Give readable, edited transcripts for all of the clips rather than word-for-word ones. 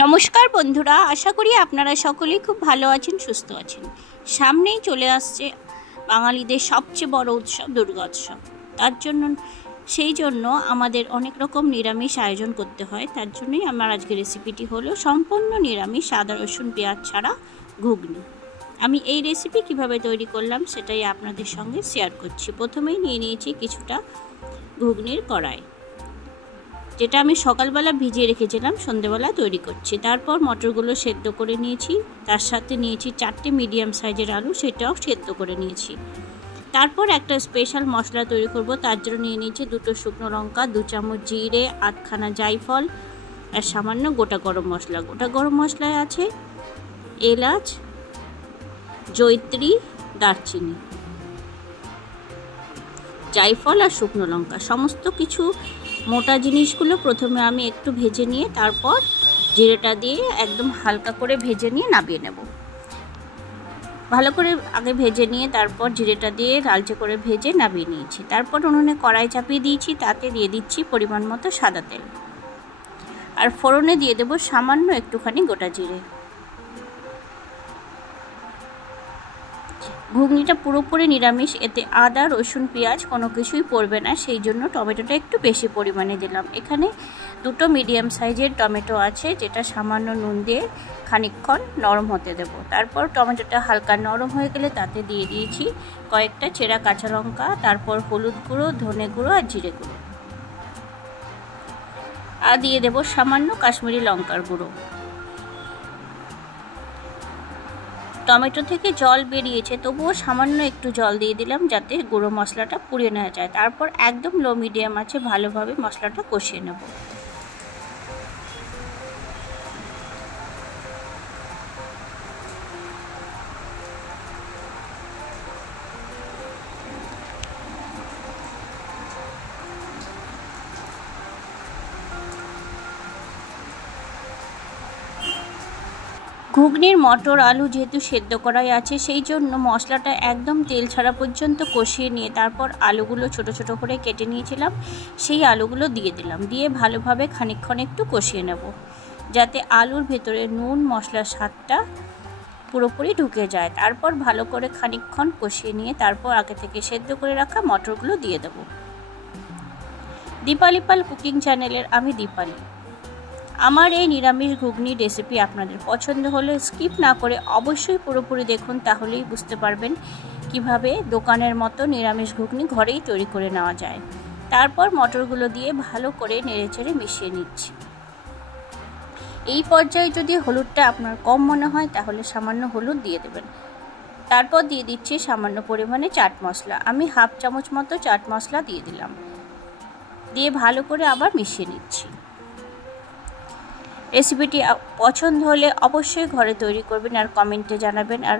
নমস্কার বন্ধুরা, আশা করি আপনারা সকলেই খুব ভালো আছেন, সুস্থ আছেন। সামনেই চলে আসছে বাঙালিদের সবচেয়ে বড় উৎসব দুর্গোৎসব। সেই জন্য আমাদের অনেক রকম নিরামিষ আয়োজন করতে হয়। তার জন্যই আমার আজকের রেসিপিটি হলো সম্পূর্ণ নিরামিষ, আদা রসুন পেঁয়াজ ছাড়া ঘুগনি। আমি এই রেসিপি কিভাবে তৈরি করলাম সেটাই আপনাদের সঙ্গে শেয়ার করছি। প্রথমেই নিয়ে নিয়েছি কিছুটা ঘুগনির কড়াই, যেটা আমি সকালবেলা ভিজিয়ে রেখেছিলাম, সন্ধ্যেবেলা তৈরি করছি। তারপর মটরগুলো সেদ্ধ করে নিয়েছি, তার সাথে নিয়েছি 4টে মিডিয়াম সাইজের আলু, সেটাও সেদ্ধ করে নিয়েছি। তারপর একটা স্পেশাল মশলা তৈরি করব। তার জন্য নিয়ে নিয়েছি 2টো শুকনো লঙ্কা, 2 চামচ জিরে, 8খানা জায়ফল আর সামান্য গোটা গরম মশলা। গোটা গরম মশলায় আছে এলাচ, জয়িত্রী, দারচিনি, জায়ফল আর শুকনো লঙ্কা। সমস্ত কিছু মোটা জিনিসগুলো প্রথমে আমি একটু ভেজে নিয়ে তারপর জিরেটা দিয়ে একদম হালকা করে ভেজে নিয়ে নামিয়ে নেব। ভালো করে আগে ভেজে নিয়ে তারপর জিরেটা দিয়ে লালচে করে ভেজে নামিয়ে নিয়েছি। তারপর উনুনে কড়াই চাপিয়ে দিয়েছি, তাতে দিয়ে দিচ্ছি পরিমাণ মতো সাদা তেল, আর ফোড়নে দিয়ে দেব সামান্য একটুখানি গোটা জিরে। ঘুগনিটা পুরোপুরি নিরামিষ, এতে আদা রসুন পেঁয়াজ কোনো কিছুই পড়বে না, সেই জন্য টমেটোটা একটু বেশি পরিমাণে দিলাম। এখানে 2টো মিডিয়াম সাইজের টমেটো আছে, যেটা সামান্য নুন দিয়ে খানিকক্ষণ নরম হতে দেব। তারপর টমেটোটা হালকা নরম হয়ে গেলে তাতে দিয়ে দিয়েছি কয়েকটা চেরা কাঁচা লঙ্কা, তারপর হলুদ গুঁড়ো, ধনে গুঁড়ো আর জিরে গুঁড়ো, আর দিয়ে দেব সামান্য কাশ্মীরি লঙ্কার গুঁড়ো। টমেটো থেকে জল বেরিয়েছে, তবুও সামান্য একটু জল দিয়ে দিলাম যাতে গুঁড়ো মশলাটা পুড়িয়ে নেওয়া যায়। তারপর একদম লো মিডিয়াম আছে ভালোভাবে মশলাটা কষিয়ে নেব। ঘুগনির মটর আলু যেহেতু সেদ্ধ করাই আছে, সেই জন্য মশলাটা একদম তেল ছাড়া পর্যন্ত কষিয়ে নিয়ে তারপর আলুগুলো ছোট ছোট করে কেটে নিয়েছিলাম, সেই আলুগুলো দিয়ে দিলাম। দিয়ে ভালোভাবে খানিকক্ষণ একটু কষিয়ে নেব, যাতে আলুর ভেতরে নুন মশলার স্বাদটা পুরোপুরি ঢুকে যায়। তারপর ভালো করে খানিকক্ষণ কষিয়ে নিয়ে তারপর আগে থেকে সেদ্ধ করে রাখা মটরগুলো দিয়ে দেব। দীপালি পাল কুকিং চ্যানেলের আমি দীপালি। আমার এই নিরামিষ ঘুগনি রেসিপি আপনাদের পছন্দ হলে স্কিপ না করে অবশ্যই পুরোপুরি দেখুন, তাহলেই বুঝতে পারবেন কিভাবে দোকানের মতো নিরামিষ ঘুগনি ঘরেই তৈরি করে নেওয়া যায়। তারপর মটরগুলো দিয়ে ভালো করে নেড়েচেড়ে মিশিয়ে নিচ্ছি। এই পর্যায়ে যদি হলুদটা আপনার কম মনে হয় তাহলে সামান্য হলুদ দিয়ে দেবেন। তারপর দিয়ে দিচ্ছি সামান্য পরিমাণে চাট মশলা, আমি 1/2 চামচ মতো চাট মশলা দিয়ে দিলাম। দিয়ে ভালো করে আবার মিশিয়ে নিচ্ছি। রেসিপিটি পছন্দ হলে অবশ্যই ঘরে তৈরি করবেন আর কমেন্টে জানাবেন, আর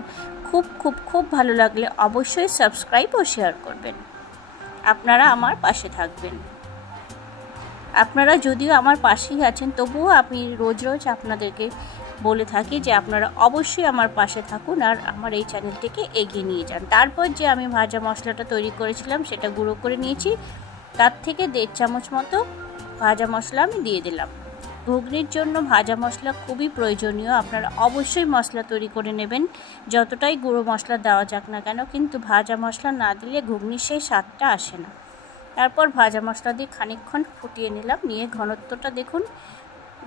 খুব ভালো লাগলে অবশ্যই সাবস্ক্রাইব ও শেয়ার করবেন। আপনারা আমার পাশে থাকবেন। আপনারা যদিও আমার পাশেই আছেন, তবুও আমি রোজ আপনাদেরকে বলে থাকি যে আপনারা অবশ্যই আমার পাশে থাকুন আর আমার এই চ্যানেলটিকে এগিয়ে নিয়ে যান। তারপর যে আমি ভাজা মশলাটা তৈরি করেছিলাম সেটা গুঁড়ো করে নিয়েছি, তার থেকে 1.5 চামচ মতো ভাজা মশলা আমি দিয়ে দিলাম। ঘুগনির জন্য ভাজা মশলা খুবই প্রয়োজনীয়, আপনারা অবশ্যই মশলা তৈরি করে নেবেন, যতটাই গুঁড়ো মশলা দেওয়া যাক না কেন, কিন্তু ভাজা মশলা না দিলে ঘুগনির সেই স্বাদটা আসে না। তারপর ভাজা মশলা দিয়ে খানিকক্ষণ ফুটিয়ে নিলাম, নিয়ে ঘনত্বটা দেখুন,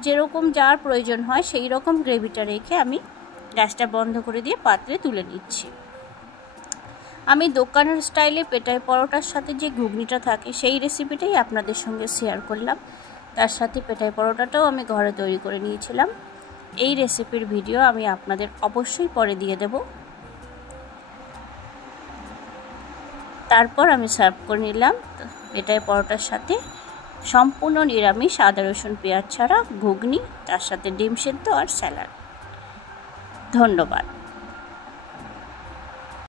যেরকম যার প্রয়োজন হয় সেই রকম গ্রেভিটা রেখে আমি গ্যাসটা বন্ধ করে দিয়ে পাত্রে তুলে নিচ্ছি। আমি দোকানের স্টাইলে পেটাই পরোটার সাথে যে ঘুগনিটা থাকে সেই রেসিপিটাই আপনাদের সঙ্গে শেয়ার করলাম। তার সাথে পেটাই পরোটাটাও আমি ঘরে তৈরি করে নিয়েছিলাম। এই রেসিপির ভিডিও আমি আপনাদের অবশ্যই পরে দিয়ে দেব। তারপর আমি সার্ভ করে নিলাম পেটাই পরোটার সাথে সম্পূর্ণ নিরামিষ আদা রসুন পেঁয়াজ ছাড়া ঘুগনি, তার সাথে ডিম সেদ্ধ আর স্যালাড। ধন্যবাদ।